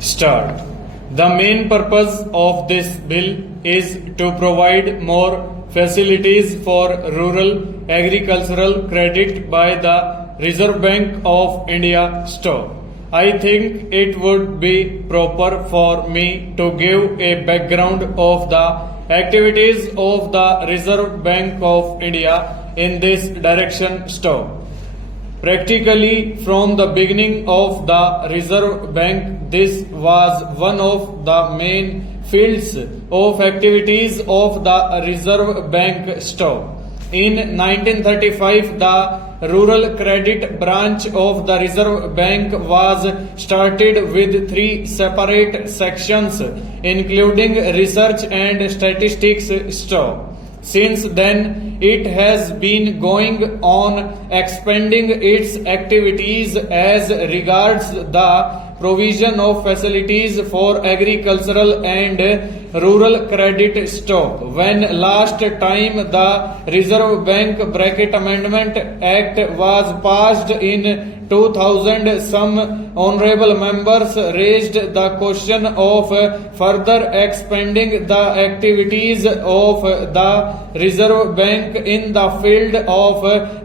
Start. The main purpose of this bill is to provide more facilities for rural agricultural credit by the Reserve Bank of India Stop. I think it would be proper for me to give a background of the activities of the Reserve Bank of India in this direction. Stop. Practically from the beginning of the Reserve Bank, this was one of the main fields of activities of the Reserve Bank. Stop. In 1935, the Rural Credit Branch of the Reserve Bank was started with 3 separate sections, including research and statistics. Stop. Since then, it has been going on expanding its activities as regards the provision of facilities for agricultural and rural credit. Stop. When last time the Reserve Bank Bracket Amendment Act was passed in 2000, some honorable members raised the question of further expanding the activities of the Reserve Bank in the field of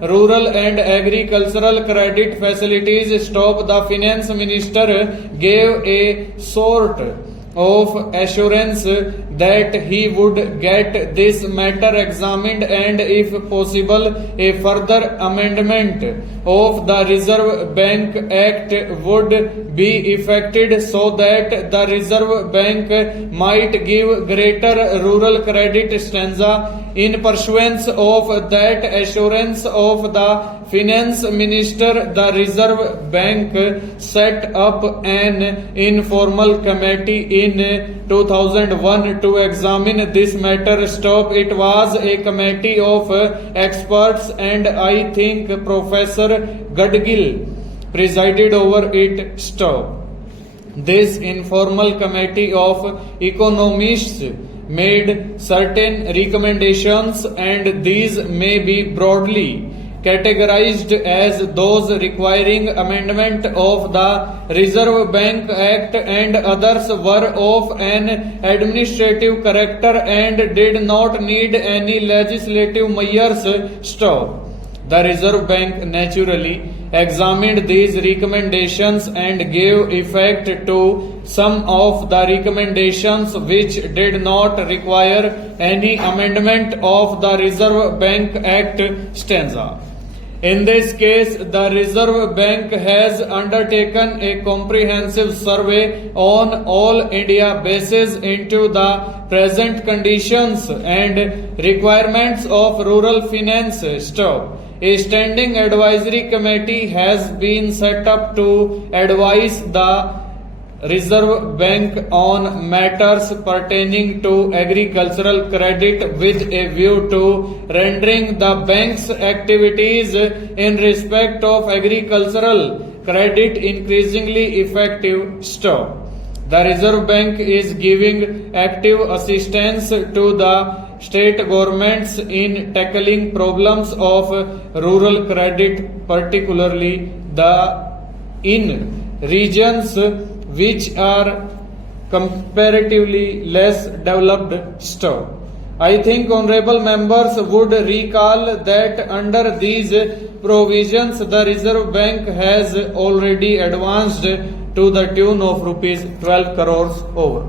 rural and agricultural credit facilities. Stop. The finance minister gave a sort of assurance that he would get this matter examined and if possible a further amendment of the Reserve Bank Act would be effected so that the Reserve Bank might give greater rural credit stanza. In pursuance of that assurance of the finance minister, the Reserve Bank set up an informal committee in 2001 to examine this matter. Stop. It was a committee of experts and I think Professor Gadgil presided over it. Stop. This informal committee of economists made certain recommendations and these may be broadly categorized as those requiring amendment of the Reserve Bank Act and others were of an administrative character and did not need any legislative measures. Stop. The Reserve Bank naturally examined these recommendations and gave effect to some of the recommendations which did not require any amendment of the Reserve Bank Act stanza. In this case, the Reserve Bank has undertaken a comprehensive survey on all India basis into the present conditions and requirements of rural finance. Stop. A standing advisory committee has been set up to advise the Reserve Bank on matters pertaining to agricultural credit with a view to rendering the bank's activities in respect of agricultural credit increasingly effective. Stop. The Reserve Bank is giving active assistance to the state governments in tackling problems of rural credit, particularly in regions which are comparatively less developed. Stop. I think honorable members would recall that under these provisions the Reserve Bank has already advanced to the tune of rupees 12 crores over.